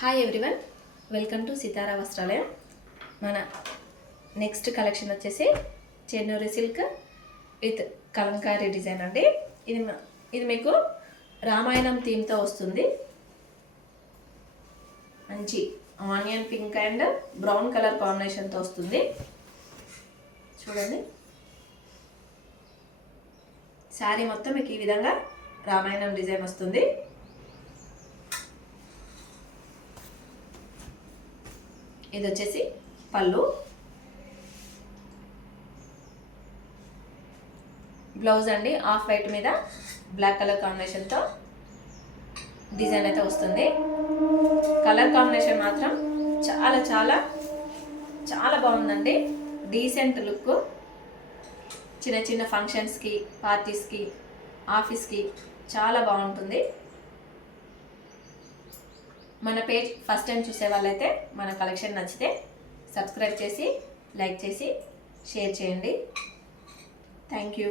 Hi everyone, welcome to సితారా వస్త్రాలయం. మన next collection వచ్చేసి Chennuri silk with Kalamkari design అండి. ఇది మీకు రామాయణం థీమ్తో వస్తుంది. మంచి onion pink and brown colour కాంబినేషన్తో వస్తుంది. చూడండి, శారీ మొత్తం మీకు ఈ విధంగా రామాయణం డిజైన్ వస్తుంది. ఇది వచ్చేసి పళ్ళు, బ్లౌజ్ అండి ఆఫ్ వైట్ మీద బ్లాక్ కలర్ కాంబినేషన్తో డిజైన్ అయితే వస్తుంది. కలర్ కాంబినేషన్ మాత్రం చాలా చాలా చాలా బాగుందండి. డీసెంట్ లుక్, చిన్న చిన్న ఫంక్షన్స్కి, పార్టీస్కి, ఆఫీస్కి చాలా బాగుంటుంది. మన పేజ్ ఫస్ట్ టైం చూసే వాళ్ళైతే మన కలెక్షన్ నచ్చితే సబ్స్క్రైబ్ చేసి, లైక్ చేసి, షేర్ చేయండి. Thank you.